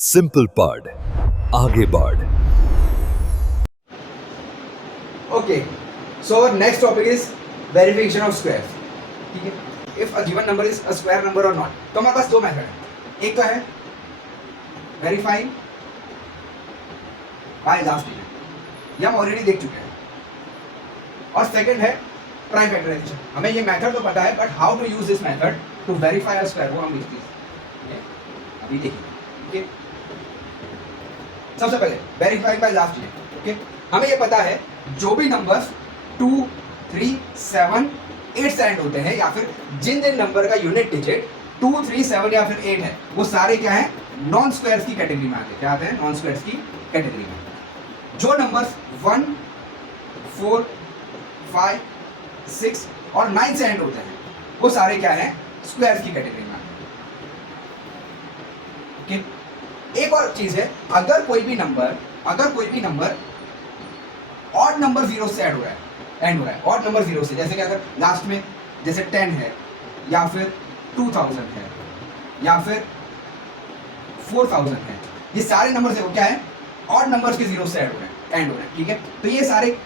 Simple पढ़ आगे बढ़। Okay, so next topic is verification of squares. ठीक है, if a given number is a square number or not, तो हमारे पास दो मेथड है। एक तो है वेरीफाइंग बाय लास्ट डिजिट, ये हम ऑलरेडी देख चुके हैं, और सेकंड है प्राइम फैक्टराइजेशन। हमें ये मेथड तो पता है, but how to use this method to verify a square, वो हम अभी देखेंगे। ठीक है, सबसे पहले verifying by last digit. Okay, हमें ये पता है जो भी नंबर्स 2, 3, 7, 8 से एंड होते हैं, या फिर जिन जिन नंबर का यूनिट डिजिट 2, 3, 7 या फिर 8 है, वो सारे क्या हैं, नॉन स्क्वायर्स की कैटेगरी में आते हैं। क्या आते हैं? नॉन स्क्वायर्स की कैटेगरी में। जो नंबर्स 1, 4, 5, 6 और 9 से एंड होते हैं, वो सारे क्या हैं, स्क्वायर्स की कैटेगरी में आते हैं। okay? एक और चीज है, अगर कोई भी नंबर ऑड नंबर 0 से एंड हो रहा है, ऑड नंबर 0 से, जैसे कि अगर लास्ट में जैसे 10 है, या फिर 2000 है, या फिर 4000 है, ये सारे नंबर से वो क्या है, ऑड नंबर्स के 0 से एंड हो रहे हैं। ठीक है, तो ये सारे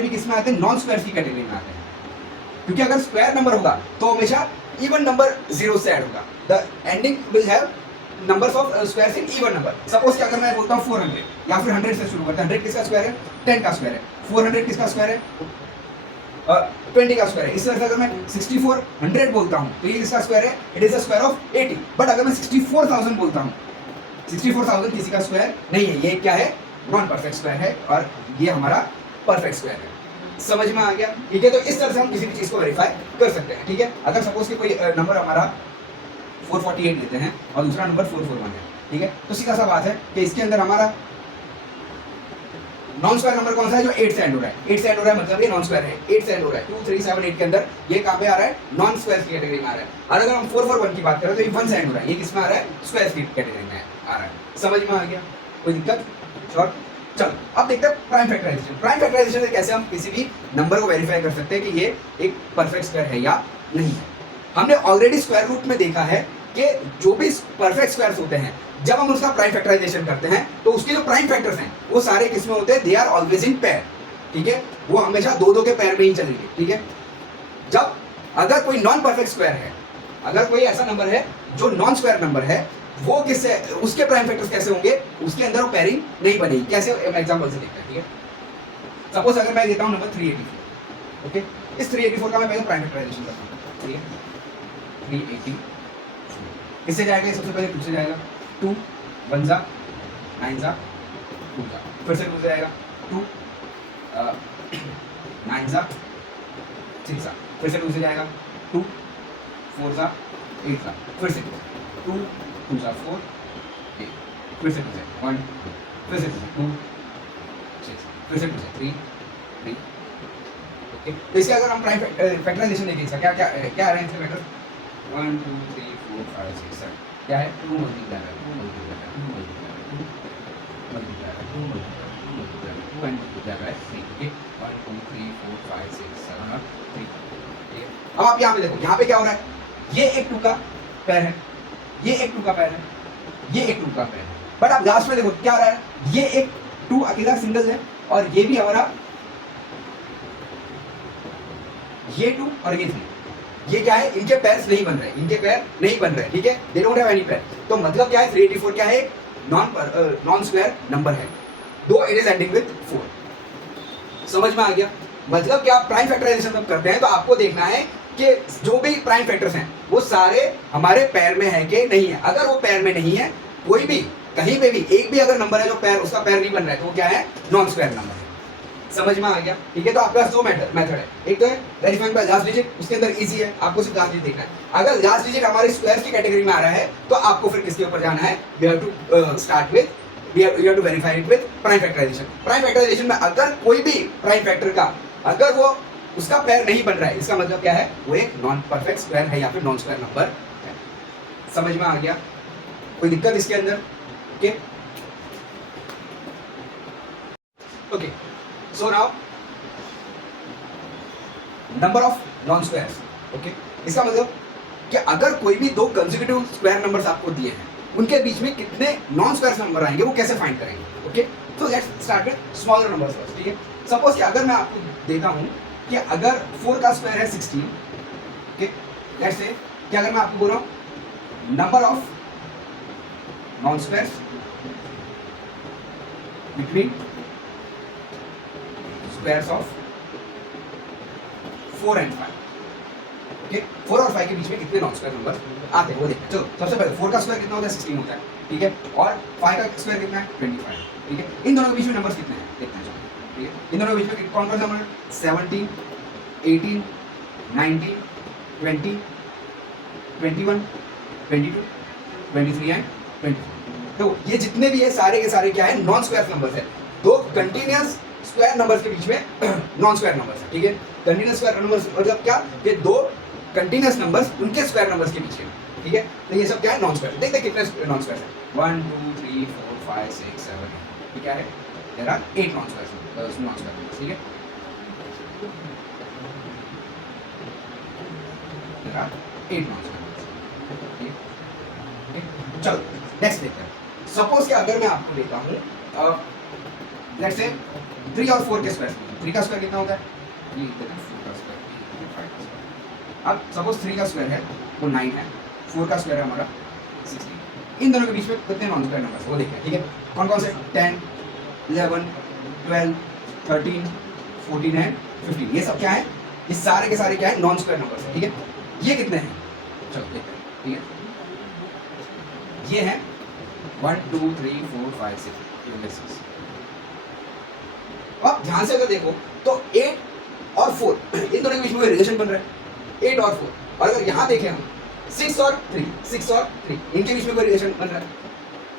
भी किस में आते हैं, नॉन स्क्वायर्स की कैटेगरी में आते हैं। क्योंकि अगर स्क्वायर नंबर होगा तो हमेशा इवन नंबर 0 से ऐड होगा। The ending will have numbers of squares in even number. Suppose क्या करना है, बोलता हूँ 400, या फिर 100 से शुरू करते हैं। 100 किसका स्क्वायर है? 10 का स्क्वायर है। 400 किसका स्क्वायर है? 20 का स्क्वायर है। इस तरह से अगर मैं 6400 बोलता हूँ तो ये किसका स्क्वायर है? It is the square of 80। But अगर मैं 64000 बोलता हूँ, 64000 किसी का स्क्वायर नहीं है, ये क्या है, नॉन परफेक्ट स्क्वायर है, और ये हमारा परफेक्ट स्क्वायर है। समझ में आ गया? ठीक है, तो इस तरह से हम किसी भी चीज को वेरीफाई कर सकते हैं। ठीक है, अगर सपोज कि कोई नंबर हमारा 448 लेते हैं और दूसरा नंबर 441 है, ठीक है, तो सीधा सा बात है कि इसके अंदर हमारा नॉन स्क्वायर नंबर कौन सा है, जो 8 से एंड हो रहा है। 8 से एंड हो रहा है मतलब ये नॉन स्क्वायर है। 8 से एंड हो रहा है, 2, 3, 7, 8 के अंदर ये कहाँ पे आ रहा है, नॉन स्क्वायर की कैटेगरी में आ रहा है। और अगर हम 441 की बात करें तो ये 1 से एंड हो रहा है, ये किसमें आ रहा है, स्क्वायर की कैटेगरी में आ रहा है। समझ में आ गया? कोई दिक्कत? शॉर्ट। चलो अब देखते हैं प्राइम फैक्टराइजेशन। प्राइम फैक्टराइजेशन से कैसे हम किसी भी नंबर को वेरीफाई कर सकते हैं कि ये एक परफेक्ट स्क्वायर है या नहीं है। हमने ऑलरेडी स्क्वायर रूट में देखा है कि जो भी परफेक्ट स्क्वायर्स होते हैं, जब हम उसका प्राइम फैक्टराइजेशन करते हैं तो उसके जो प्राइम फैक्टर्स हैं वो सारे किसमें होते हैं, they are always in pair. ठीक है, वो हमेशा दो दो के पेयर में ही चलेंगे। ठीक है, जब अगर कोई नॉन परफेक्ट स्क्वायर है, अगर कोई ऐसा नंबर है जो नॉन स्क्वायर नंबर है, वो किससे, उसके प्राइम फैक्टर्स कैसे होंगे, उसके अंदर वो पेयरिंग नहीं बनेगी। कैसे, एग्जांपल से देखते हैं। ठीक है, सपोज अगर मैं देता हूं नंबर 384। ओके, इस 384 का मैं पहले प्राइम फैक्टराइजेशन करता हूं। 380 किससे जाएगा, सबसे पहले 2 से जाएगा। 2 1 जा 9 जा 2 जा, फिर से 2 से जाएगा। 2 9 जा 6 जा, फिर से 2 से जाएगा। 2 4 जा 8 जा, फिर से 2 2 जा 4 8, फिर से 2 से 1, फिर से 2 से 2 6, फिर से 2 से 3 3। ओके, तो इसके अगर हम प्राइम फैक्टराइजेशन देखें, इसका क्या क्या क्या आ रहा है इसके फैक्टर, 1 2 3 4 5 6 7, क्या है, 2 मल्टीप्लाई है, 2 मल्टीप्लाई है, 2 मल्टीप्लाई है, 2 मल्टीप्लाई है, 2 मल्टीप्लाई है, 2 मल्टीप्लाई है, 2 एंड मल्टीप्लाई है 3। ओके, 1 2 3 4 5 6 7 और 3। ठीक है, अब आप यहाँ पे देखो, यहाँ पे क्या हो रहा है, ये एक 2 का पेयर है, ये एक 2 का पेयर है, ये एक 2 का पेयर है। बट आप लास्ट में देखो क्या हो रहा है, ये एक 2 अकेला सिंगल है, और ये भी हमारा ये 2 और ये 3, ये क्या है, इनके पेयर्स नहीं बन रहे, इनके पेयर नहीं बन रहे। ठीक है, they don't have any pair. तो मतलब क्या है, 384 क्या है, नॉन स्क्वायर नंबर है, दो इट इज एंडिंग विद 4। समझ में आ गया? मतलब क्या, प्राइम फैक्टराइजेशन जब करते हैं तो आपको देखना है कि जो भी प्राइम फैक्टर्स हैं वो सारे हमारे पेयर में है कि नहीं है। अगर वो पेयर में नहीं है, कोई भी कहीं पे भी एक भी अगर नंबर है जो पेयर, उसका पेयर नहीं बन रहा है, तो वो क्या है, नॉन स्क्वायर नंबर है। समझ में आ गया? ठीक है, तो आपके पास दो मेथड है। एक तो है वेरीफाइंग बाय लास्ट डिजिट, उसके अंदर इजी है, आपको सिर्फ लास्ट डिजिट देखना है। अगर लास्ट डिजिट हमारे स्क्वायर्स की कैटेगरी में आ रहा है तो आपको फिर किसके ऊपर जाना है, we have to start with, we have to verify it with prime factorisation. Prime factorisation में अगर कोई भी प्राइम फैक्टर का अगर वो उसका पेयर नहीं बन रहा है, इसका मतलब क्या है, वो एक नॉन परफेक्ट स्क्वायर है या फिर नॉन स्क्वायर नंबर है। समझ में आ गया? कोई दिक्कत इसके अंदर? Okay okay, so now number of non squares. Okay, इसका मतलब कि अगर कोई भी दो कंसेक्यूटिव स्क्वायर नंबर्स आपको दिए हैं, उनके बीच में कितने नॉन स्क्वायर नंबर आएंगे वो कैसे फाइंड करेंगे। ओके, तो let's start with smaller numbers first. ठीक है, सपोज कि अगर मैं आपको देता हूं कि अगर 4 का स्क्वायर है 16, ओके, लेट्स से कि अगर मैं आपको बोल रहा हूं number of non squares between squares of 4 and 5, okay, 4 और 5 के बीच में कितने नॉन स्क्वायर नंबर आते हैं वो देखते हैं। चलो सबसे पहले 4 का स्क्वायर कितना होता है 16 होता है, ठीक है, और 5 का स्क्वायर कितना है 25, ठीक है। इन दोनों के बीच में नंबर्स कितने हैं देखते हैं, चलो ठीक है। इन दोनों के बीच में कौन कौन सा नंबर 17, 18, 19, 20, 21, 22, 23 एंड 24। तो ये जितने भी है सारे के सारे क्या है नॉन स्क्वायर नंबर्स है। दो कंटिन्यूअस स्क्वायर नंबर्स के बीच में नॉन स्क्वायर नंबर्स है, ठीक है। कंटिन्यूअस स्क्वायर नंबर्स मतलब क्या, ये दो कंटिन्यूअस नंबर्स उनके स्क्वायर नंबर्स के बीच में, ठीक है। तो ये सब क्या है नॉन स्क्वायर। देखते कितने नॉन स्क्वायर है 1 2 3 4 5 6 7 8, क्या है there are 8 non square numbers, ठीक है। There are 8 non square numbers, ठीक है। चलो नेक्स्ट देखते हैं। सपोज कि अगर मैं आपको देता हूं लेट्स से 3 और 4 के स्क्वायर, 3 का स्क्वायर कितना होता है ये इतना 4 का स्क्वायर 5 का स्क्वायर। अब सपोज 3 का स्क्वायर है वो 9 है, 4 का स्क्वायर है हमारा 16। इन दोनों के बीच में कितने नॉन स्क्वायर नंबर्स है वो देखते हैं, ठीक है। कौन कौन से 10, 11, 12, 13, 14 एंड 15, ये सब क्या है, ये सारे के सारे क्या है नॉन स्क्वायर नंबर्स है, ठीक है। ये कितने हैं चलो देखते हैं, ठीक है। ये है 1 2 3 4 5 6। अब ध्यान से अगर देखो तो 8 और 4 इन दोनों के बीच में रिलेशन बन रहा है 8 और 4। और अगर यहाँ देखें हम 6 और 3 इनके बीच में कोई रिलेशन बन रहा है।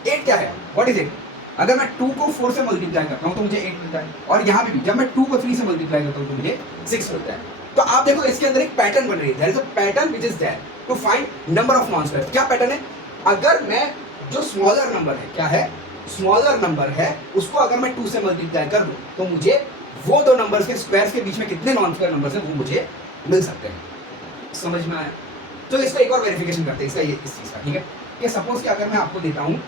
8 क्या है, व्हाट इज इट, अगर मैं 2 को 4 से मल्टीप्लाई करता हूँ तो मुझे 8 मिलता है, और यहाँ पे भी जब मैं 2 को 3 से मल्टीप्लाई करता हूँ तो मुझे 6 मिलता है। तो आप देखो इसके अंदर एक पैटर्न बन रही है, there is a pattern which is there to find number of non square. क्या पैटर्न है, अगर मैं जो स्मॉलर नंबर है क्या है स्मॉलर नंबर है उसको अगर मैं 2 से मल्टीप्लाई कर दूं तो मुझे वो दो नंबर्स के स्क्वायर्स के बीच में कितने नॉन स्क्वायर नंबर्स हैं वो मुझे मिल सकते हैं। समझ में आया। तो इसका एक और वेरिफिकेशन करते हैं इसका, ये इस चीज़ का, ठीक है। कि सपोज कि अगर मैं आपको देता हूँ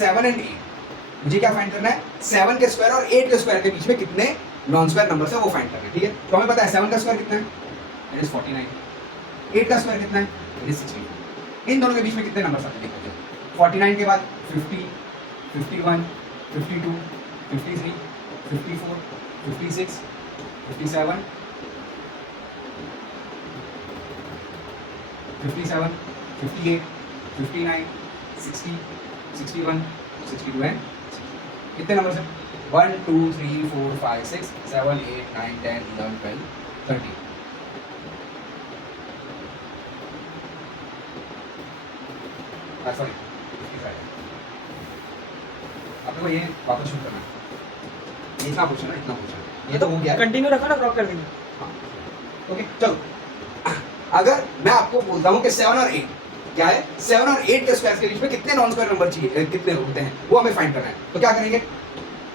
7 एंड 8, मुझे क्या फाइंड करना है 7 के स्क्वायर और 8 के स्क्वायर के बीच में कितने नॉन स्क्वायर नंबर्स है वो फाइंड करना है, ठीक है। तो हमें पता है 7 का स्क्वायर कितना है इट इज 49, 8 का स्क्वायर कितना है इट इज 16। इन दोनों के बीच में कितने नंबर्स आते हैं देखो, 49 के बाद 50, 51, 52, 53, 54, 56, 57, 57, 58, 59, 60, 61, 62 एंड कितने नंबर है 1 2 3 4 5 6 7 8 9 10 11 12 13। सॉरी आपको ये वापस शुरू करना है, इतना पूछना इतना पूछना, ये तो हो गया, कंटिन्यू रखो ना, ड्रॉप कर देंगे। हाँ ओके चलो। अगर मैं आपको बोलता हूँ कि 7 और 8 क्या है 7 और 8 के स्क्वायर के बीच में कितने नॉन स्क्वायर नंबर चाहिए, कितने होते हैं वो हमें फाइंड करना है। तो क्या करेंगे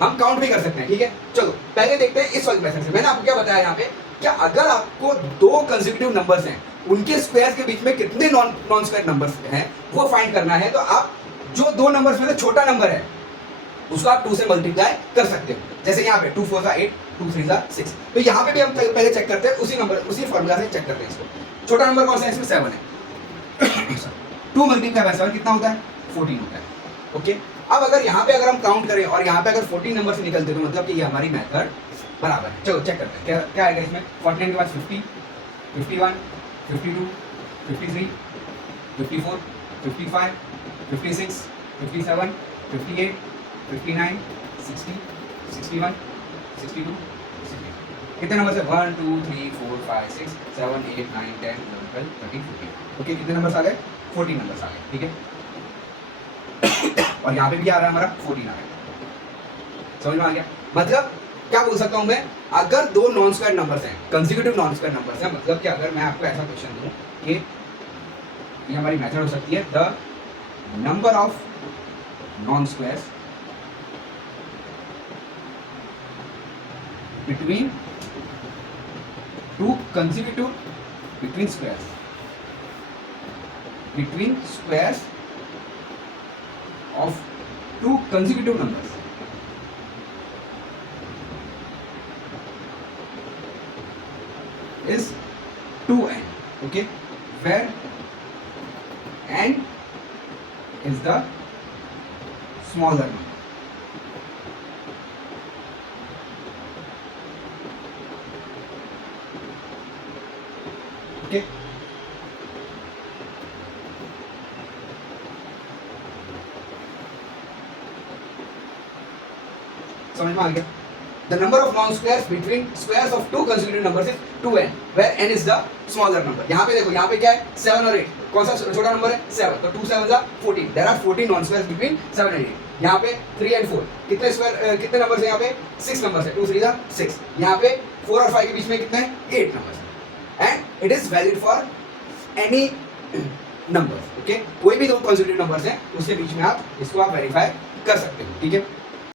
हम काउंट भी कर सकते हैं, ठीक है। चलो पहले देखते हैं इस वाले मेथड से। मैंने आपको क्या बताया यहाँ पे, क्या अगर आपको दो कंसेक्यूटिव नंबर्स हैं उनके स्क्वायर के बीच में कितने नॉन स्क्वायर नंबर्स हैं वो फाइंड करना है, तो आप जो दो नंबर्स में से छोटा नंबर है उसको आप 2 से मल्टीप्लाई कर सकते हो। जैसे यहाँ पे 2 4 8 2 3 6, तो यहाँ पे भी हम पहले चेक करते हैं उसी नंबर उसी फॉर्मूला से चेक करते हैं इसको। छोटा नंबर कौन सा है इसमें 7 है 2 मल्टीप्लाई बाय 7 कितना होता है 14 होता है, ओके। अब अगर यहाँ पे अगर हम काउंट करें और यहाँ पे अगर 14 नंबर से निकलते तो मतलब कि ये हमारी मेथड बराबर है। चलो चेक करते हैं क्या क्या आएगा इसमें। 49 के बाद 50, 51, 52, 53, 54, 55, 56, 57, 58, 59, 60, 61, 62, 63। कितने नंबर से 1 2 3 4 5 6 7 8 9 10 11 12 13 14। ओके कितने नंबर्स आ गए 14 नंबर्स आ गए, ठीक है। और यहाँ पे भी आ रहा है हमारा 14 आ रहा है। समझ में आ गया। मतलब क्या बोल सकता हूँ मैं, अगर दो नॉन स्क्वायर नंबर्स हैं कंसेक्यूटिव नॉन स्क्वायर नंबर्स हैं, मतलब कि अगर मैं आपको ऐसा क्वेश्चन दूं कि ये हमारी मेथड हो सकती है the number of non squares between two consecutive between squares two consecutive numbers is 2n, okay, where n is the smaller number. Okay, समझ में आ गया? The number of non-squares between squares of two consecutive numbers is 2n, where n is the smaller number. यहाँ पे देखो, यहाँ पे क्या है 7 और 8, कौन सा छोटा नंबर है 7, तो 2 7 14. There are 14 non-squares between 7 and 8. यहाँ पे 3 and 4 कितने स्क्वायर कितने नंबर है? यहाँ पे 6 नंबर है, 2 3 6. यहाँ पे 4 और 5 के बीच में कितने हैं? 8 नंबर है. And it is valid for any number. Okay, कोई भी दो कंसेक्यूटिव नंबर्स हैं उसके बीच में आप इसको आप वेरीफाई कर सकते हो. ठीक है.